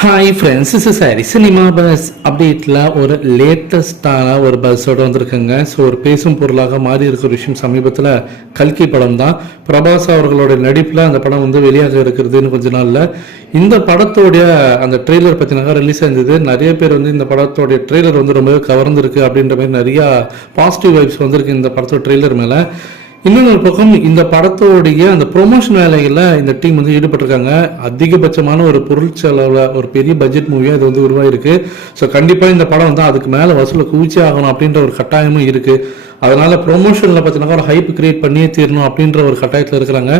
Hi friends is சாரி cinema buzz அப்டேட்டில் ஒரு லேட்டஸ்டான ஒரு பஸ்ஸோடு வந்திருக்குங்க. ஸோ ஒரு பேசும் பொருளாக மாறி இருக்கிற விஷயம் சமீபத்தில் கல்கி படம் தான். பிரபாஸ் அவர்களோட நடிப்பில் அந்த படம் வந்து வெளியாக இருக்கிறதுன்னு கொஞ்ச நாளில். இந்த படத்தோடைய அந்த ட்ரெய்லர் பற்றினாக ரிலீஸ் ஆயிருந்தது. நிறைய பேர் வந்து இந்த படத்தோடைய ட்ரெய்லர் வந்து ரொம்பவே கவர்ந்துருக்கு அப்படின்ற மாதிரி நிறையா பாசிட்டிவ் வைப்ஸ் வந்திருக்கு இந்த படத்தோட ட்ரெய்லர் மேலே. இன்னொரு பக்கம் இந்த படத்தோடைய அந்த ப்ரொமோஷன் வேலைகளில் இந்த டீம் வந்து ஈடுபட்டிருக்காங்க. அதிகபட்சமான ஒரு பொருள் செலவில் ஒரு பெரிய பட்ஜெட் மூவியாக இது வந்து உருவாயிருக்கு. ஸோ கண்டிப்பாக இந்த படம் வந்து அதுக்கு மேலே வசூலை குவிச்சே ஆகணும் அப்படின்ற ஒரு கட்டாயமும் இருக்குது அதனால ப்ரொமோஷனில் பார்த்தீங்கன்னா ஒரு ஹைப் கிரியேட் பண்ணியே தீரணும் அப்படின்ற ஒரு கட்டாயத்தில் இருக்கிறாங்க.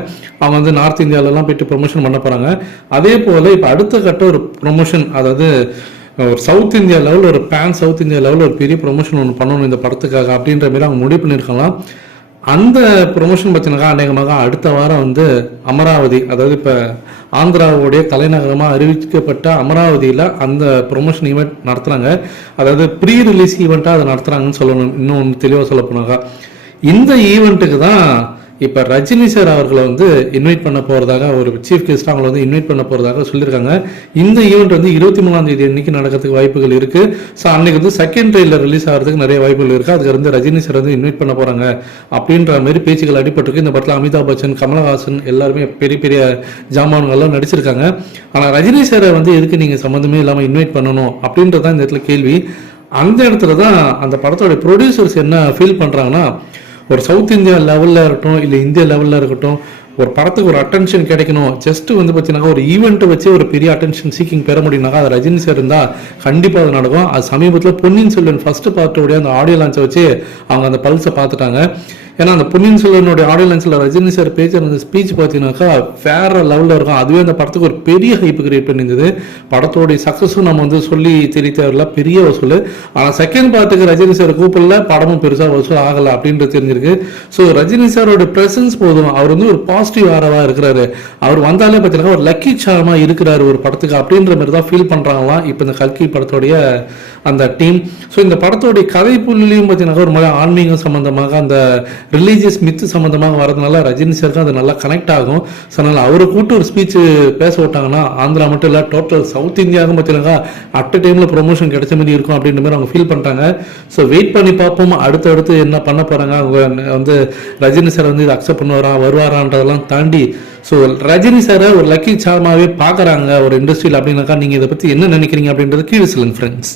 அவங்க வந்து நார்த் இந்தியாவிலலாம் போயிட்டு ப்ரொமோஷன் பண்ண போகிறாங்க அதே போல் இப்போ அடுத்த கட்ட ஒரு ப்ரொமோஷன் அதாவது ஒரு சவுத் இந்தியா லெவலில் ஒரு பேன் சவுத் இந்தியா லெவலில் ஒரு பெரிய ப்ரொமோஷன் ஒன்று பண்ணணும் இந்த படத்துக்காக அப்படின்ற மாதிரி அவங்க முடிவு பண்ணியிருக்கலாம். அந்த ப்ரொமோஷன் பார்த்தீங்கன்னா அநேகமாக அடுத்த வாரம் வந்து அமராவதி அதாவது இப்போ ஆந்திராவுடைய தலைநகரமாக அறிவிக்கப்பட்ட அமராவதியில் அந்த ப்ரொமோஷன் ஈவெண்ட் நடத்துகிறாங்க அதாவது ப்ரீ ரிலீஸ் ஈவெண்ட்டாக அதை நடத்துகிறாங்கன்னு சொல்லணும். இன்னும் ஒன்று தெளிவாக சொல்ல போனாங்க இந்த ஈவெண்ட்டுக்கு தான் இப்போ ரஜினி சார் அவர்களை வந்து இன்வைட் பண்ண போகிறதாக ஒரு சீஃப் கெஸ்ட் அவங்களை வந்து இன்வைட் பண்ண போகிறதாக சொல்லியிருக்காங்க. இந்த ஈவெண்ட் வந்து இருபத்தி மூணாம் தேதி அன்னைக்கு நடக்கிறதுக்கு வாய்ப்புகள் இருக்குது ஸோ அன்னைக்கு வந்து செகண்ட் ட்ரெயிலர் ரிலீஸ் ஆகிறதுக்கு நிறைய வாய்ப்புகள் இருக்குது அதுக்கு வந்து ரஜினி சார் வந்து இன்வைட் பண்ண போகிறாங்க அப்படின்ற மாதிரி பேச்சுகள் அடிபட்டிருக்கு. இந்த படத்தில் அமிதாப் பச்சன் கமலஹாசன் எல்லாருமே பெரிய பெரிய ஜாமான்கள்லாம் நடிச்சிருக்காங்க. ஆனால் ரஜினி சாரை வந்து எதுக்கு நீங்கள் சம்மந்தமே இல்லாமல் இன்வைட் பண்ணணும்? அப்படின்றது தான் இந்த இடத்துல கேள்வி. அந்த இடத்துல தான் அந்த படத்தோட ப்ரொடியூசர்ஸ் என்ன ஃபீல் பண்ணுறாங்கன்னா ஒரு சவுத் இந்தியா லெவலில் இருக்கட்டும் இல்லை இந்திய லெவலில் இருக்கட்டும் ஒரு படத்துக்கு ஒரு அட்டென்ஷன் கிடைக்கணும். ஜஸ்ட் வந்து பார்த்தீங்கன்னா ஒரு ஈவெண்ட்டை வச்சு ஒரு பெரிய அட்டென்ஷன் சீக்கிங் பெற முடியும்னாக்கா அது ரஜினி சார் இருந்தால் கண்டிப்பாக அது நடக்கும். அது சமீபத்தில் பொன்னியின் செல்வன் ஃபர்ஸ்ட் பார்ட்டோடைய அந்த ஆடியோ லான்ச்சை வச்சு அவங்க அந்த பல்ஸை பார்த்துட்டாங்க. ஏன்னா அந்த பொன்னியின் செல்வனுடைய ஆடியோ ரஜினி சார் பேச்சு அந்த ஸ்பீச் பார்த்தீங்கன்னாக்கா வேற லெவலில் இருக்கும். அதுவே அந்த படத்துக்கு ஒரு பெரிய ஹைப் கிரியேட் பண்ணியிருந்தது. படத்தோடைய சக்ஸஸும் நம்ம வந்து சொல்லி தெரிய பெரிய வசூல் ஆனால் செகண்ட் பார்ட்டுக்கு ரஜினி சார் கூப்பிடல படமும் பெருசாக வசூல் ஆகலை அப்படின்றது தெரிஞ்சிருக்கு. ஸோ ரஜினி சாரோட ப்ரெசன்ஸ் போதும். அவர் வந்து ஒரு பாசிட்டிவ் ஆரவாக இருக்கிறாரு. அவர் வந்தாலே பார்த்தீங்கன்னா ஒரு லக்கி சாரமாக இருக்கிறாரு ஒரு படத்துக்கு அப்படின்ற மாதிரி தான் ஃபீல் பண்ணுறாங்களாம் இப்போ இந்த கல்கி படத்தோடைய அந்த டீம் ஸோ இந்த படத்தோடைய கதை புள்ளிலையும் பார்த்தீங்கன்னா ஒரு மாதிரி ஆன்மீகம் சம்பந்தமாக அந்த ரிலீஜியஸ் மித்து சம்மந்தமாக வரதுனால ரஜினி சாருக்கு அது நல்லா கனெக்ட் ஆகும். ஸோ அதனால் அவரை கூட்டு ஒரு ஸ்பீச் பேச விட்டாங்கன்னா ஆந்திரா மட்டும் இல்லை டோட்டல் சவுத் இந்தியாவுக்கும் பார்த்தீங்கன்னா அட் டைமில் ப்ரொமோஷன் கிடைச்ச மாதிரி இருக்கும் அப்படின்ற மாதிரி அவங்க ஃபீல் பண்ணுறாங்க ஸோ வெயிட் பண்ணி பார்ப்போம். அடுத்தடுத்து என்ன பண்ண போகிறாங்க அவங்க வந்து ரஜினி சார் வந்து இதை அக்செப்ட் பண்ணுவாரா வருவாரான்றதெல்லாம் தாண்டி ஸோ ரஜினி சாரை ஒரு லக்கி சார்மாவே பார்க்குறாங்க ஒரு இண்டஸ்ட்ரியில் அப்படின்னாக்கா நீங்கள் இதை பற்றி என்ன நினைக்கிறீங்க அப்படின்றது கீழே சொல்லுங்க ஃப்ரெண்ட்ஸ்